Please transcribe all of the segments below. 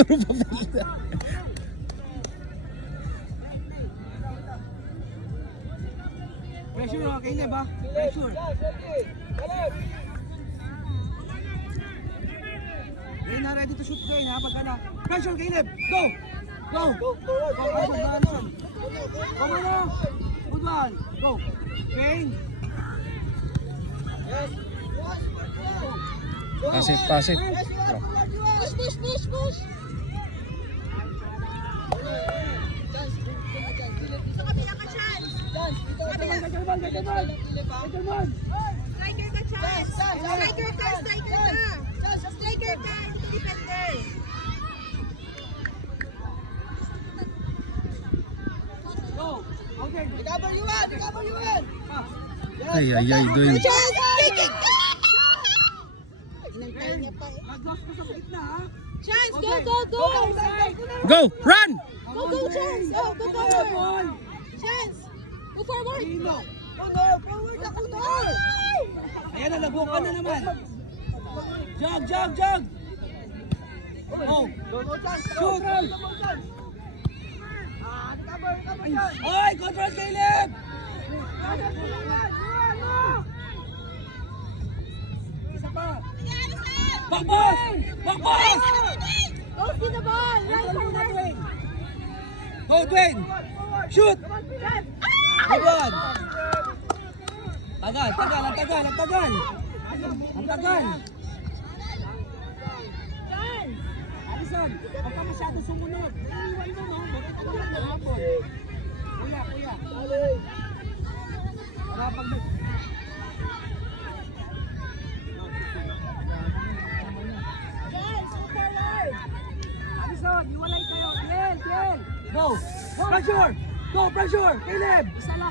Puro papel na. Pressure mga Caleb ha. Pressure. Gain na, ready to shoot Gain ha. Pagka na. Pressure Caleb. Go. Go. Go. Alison. Go na. Good one. Go. Gain. Pass it, pass it. Push. Gusto ka pinaka-chance. Get ball. Striker ka, chance. Striker ka. Striker ka. Defender. Go. Okay. Recover you one. Ay, doon. Chance. Kicking ka. Inantay niya pa. Mag-loss ko sa gitna ha. Chance, go. Go, run! Go, Chance. Oh, go. Ball. Chance. Go forward. Pino. Forward ako na. Ayan na, labukan na naman. Jog. Oh. Shoot. Oy, control Caleb. Isa pa. Bakbos. Go see the ball. Right forward. Go Dwayne. Shoot. Good one. Tagal. Ang tagal. Alison, huwag ka masyado sumunod. Iiwan mo, no? Bakit ka naman nahapon? Kuya. Wala pag... Alison, iwalay kayo. Kiel. Go. Pressure. Caleb. Isa lang.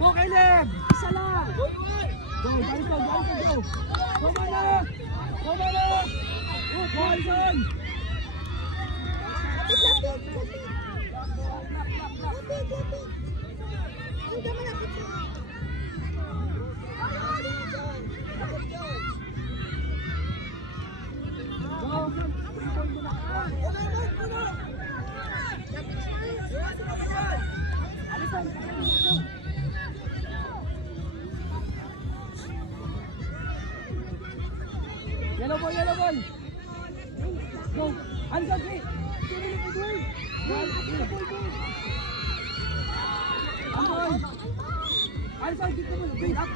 Go, Caleb. Isa lang. Go. Alison. Go, Mana. Go, Alison. Yellow ball. Go. Alison, three. Alison, dito mo. Wait, up.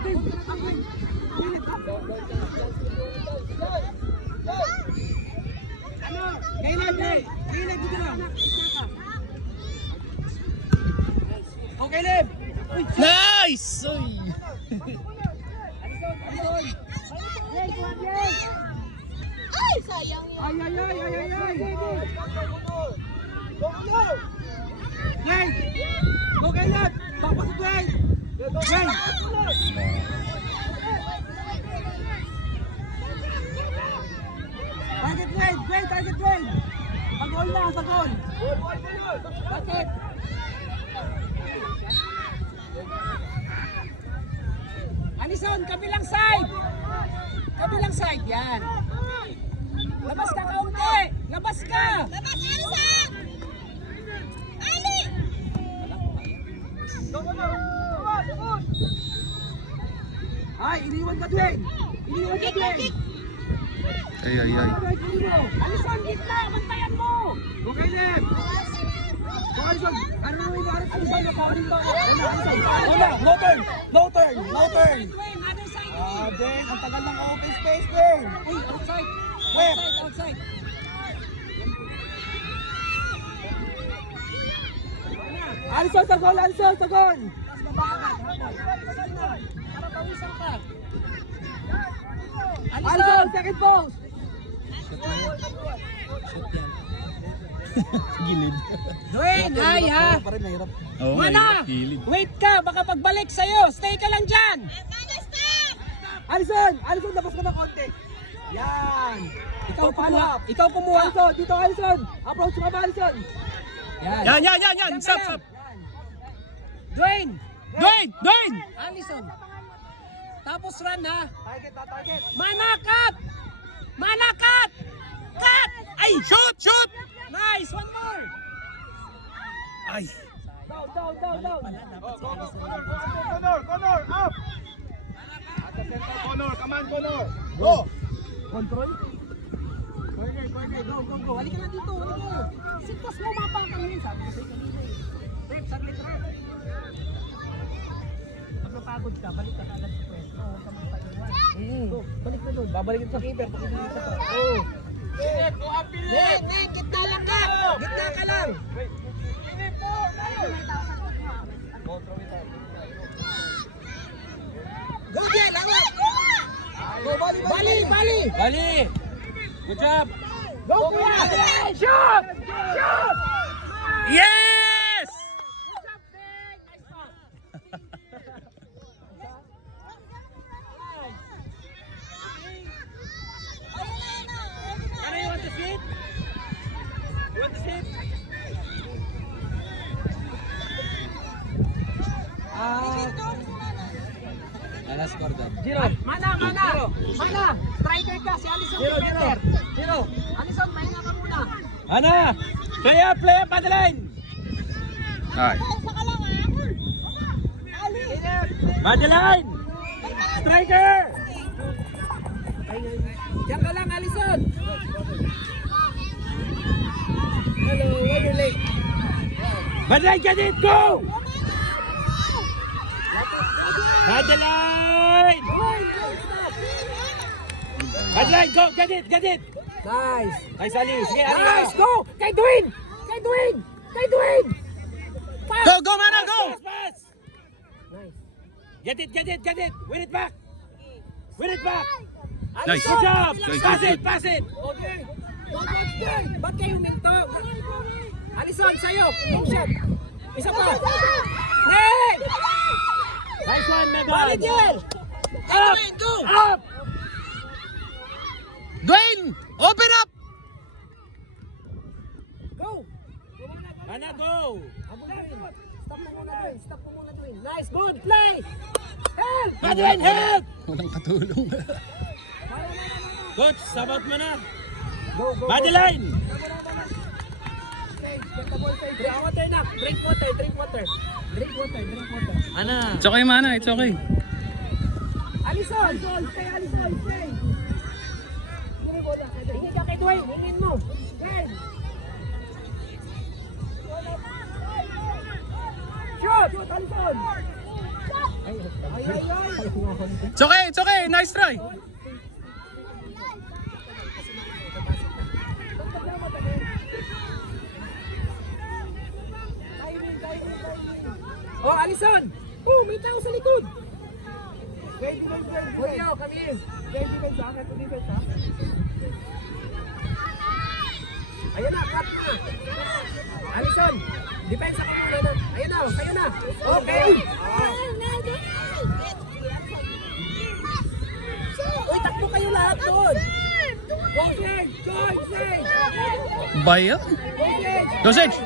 Caleb, dito lang. Go, Caleb. Nice! Uy. Alison. Ay, sayang yun. Ay. Dwayne. Go, Caleb. Bakbos si Dwayne. Dwayne. Target Dwayne. Pag-goal na, sa goal. Target. Alison, kabilang side. Yan. Labas ka kaunti. Labas ka. Alison! Ali! Ay, iniwan ka, Dwayne. Ay. Alison, gitna. Bantayan mo. Go, Caleb. Go, Alison. Ano na yung Alison? Wala. No turn. Dwayne, ang tagal ng open space, Dwayne. Ay, outside. Alison, sa goal. Para pawisan ka. Alison, second post. Gilid. Dwayne, ay ha. Oh, Mana, gilid. wait ka. Baka pagbalik sa'yo. Stay ka lang dyan. Alison, labas ka ng konti. Yan. Ikaw kumuha. Alison, dito Alison. Approach ka ba, Alison? Yan. Stop. Dwayne. Dwayne! Alison. Tapos run ha. Target. Cut! Ay, shoot! Nice! One more! Ay! Down. Connor, up! At the center, Connor, come on, Connor! Go! Control. Corner, go. Halika na dito, halika. Sintas mo mapang kami. Sabi ko sa'yo kanina eh. Rep, saglit. Pag napagod ka, balik ka agad sa pwesto. Huwag ka magpaiwan. Go, balik na doon. Babalik sa keeper. Oh. Philip, go up, Philip! Gitna lang ka! Gitna ka lang! Philip, go! Go, Jen! Awat! Go, Bali! Bali! Good job! Go, Kuya! Shoot! Yes! Ano, you want to sit? You want to sit? Score doon. Zero. Mana! Striker ka, si Alison defender. Zero. Alison, pahinga ka muna. Ana! Play up, Madeline! Ay. Madeline! Striker! Diyan ka lang, Alison. Hello, why you late? Madeline, get it! Go! Madeline! Madeline, go! Get it! Nice. Nice, Ali. Sige, Ali. Nice, go! Kay Dwayne! Pass! Go, Mana, go! Nice. Get it! Win it back! Nice. Good job! Pass it! Okay. Ba't kayo minto? Alison, sa'yo. Long shot. Isa pa. Hey! Nice one, Megan! Valid yan! Up! Go! Up! Dwayne! Open up! Go! Mana, go! Stop mo muna, Dwayne. Nice, good play! Help! Madeline, help! Walang katulong. Coach, sabot mo na. Go! Madeline! Drink water. Ana? It's okay, Mana. It's okay. Alison! Kay Alison, play! Hingin ka kay Dwayne, hingin mo. Dwayne! Shoot! Alison! Ay! It's okay. Nice try. Oh, Alison! Oh, may tao sa likod! Julio, come in! Ayan na, cut mo na! Alison! Depensa ka muna na! Ayan na, kayo na! Okay! Uy, takbo kayo lahat doon! Go, Frank! Go, Frank! Baya? Go, Frank! Dosage!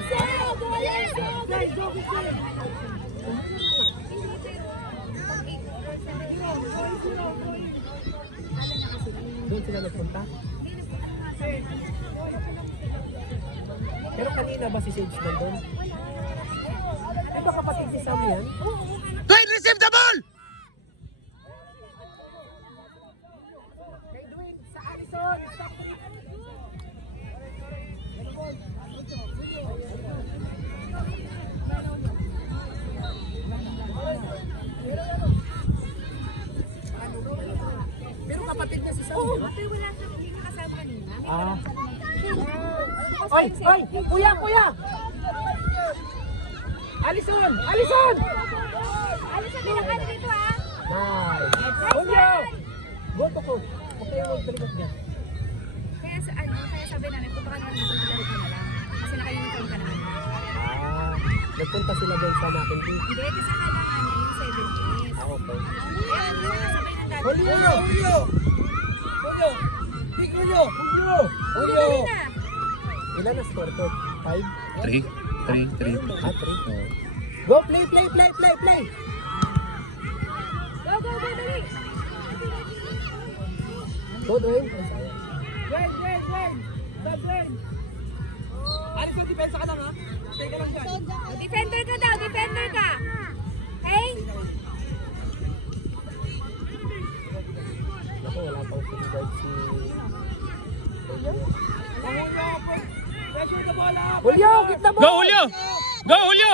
Frank, go, Frank! Doon sila nagpunta? Pero kanina ba si Sage na doon? Di ba kapatid si Sam yan? Dwayne, receive the ball! Kay Dwayne, sa Alison! Pero kapatid niya si Sam. Oo, Pero wala siya, hindi niya kasama kanina. ah. Oy! Kuya! Alison! Alison, bilang ka na dito ah. Nice! Julio! Go to coach. Okay yung magtalikot niya. Kaya sabi namin, punta ka naman dito, nilaro ka na lang. Kasi naka-uniform ka naman. Nagpunta sila doon sa natin. Hindi, kasi kailangan niya yung 7 days. Okay. Kaya nakasabay ng dati. Julio! Big Julio! Julio! Na. Ilan na score ko? 5? 3. 3. Ah, 3? Go, play! Go, dali. Go, Dwayne. Gwen. Alison, depensa ka lang ha. Stay ka lang dyan. Defender ka daw, defender ka. Okay? Pressure the ball up. Julio, get the Go, Julio! Go, Julio!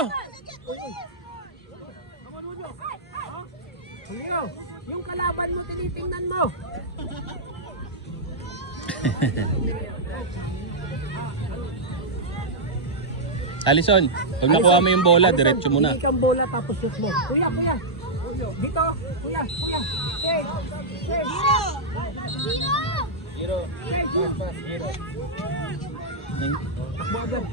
Julio, yung kalaban mo tinitingnan mo. Alison, pag nakuha mo yung bola, diretso mo na. Hindi kang bola tapos shoot mo. Kuya. Dito, kuya. Hey, takbo agad.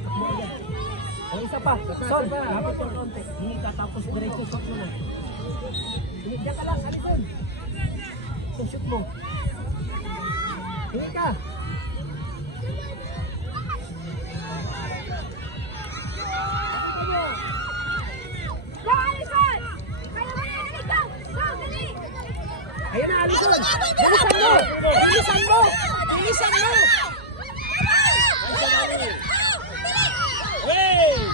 O isa pa. Sol, lapit yung konti. Hindi ka tapos diretso shot mo na. Diyan ka lang, Alison. So shoot mo. Hindi ka. Go, Alison! Kaya mo yan, dali, go! Go, dali! Ayan na, Alison. Bilisan mo.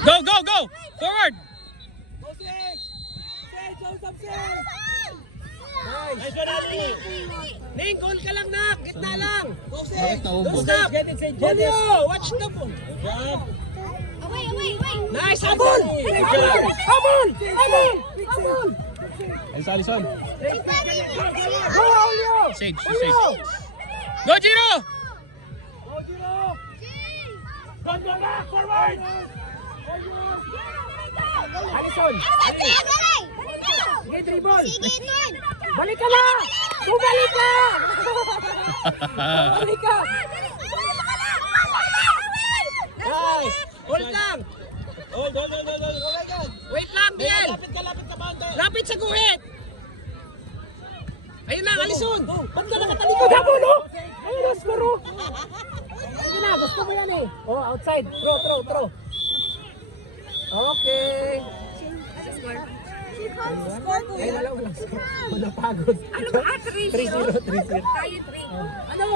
Go, go, go! Forward! Go, Six. Six, Joseph, Six. Nice one, Ali. Ning, goal ka lang, nak. Gitna lang. Go, Six. Bakit naubos? Stop. Julio, watch the ball. Away! Nice, habol. Habol. Ayos, Alison. Go, Julio. Sage, Sage. Go, Giro! Go, Giro. Go back, forward. Alison. Sige, dribble. Balik ka na. Bumalik ka. Balik ka. Nice. Hold lang. Hold. Wait lang, Biel. Lapit ka, banda. Lapit sa guhit. Ayun lang, Alison. Ba't ka nakatalikod? Habol, oh. Ayun, Osmaro. Ayun na, gusto mo yan eh. Oh, outside. Throw. Okay. Ay, wala score. Wala pagod. Ano ba? 3-0? 3-0. Tayo 3. Ano?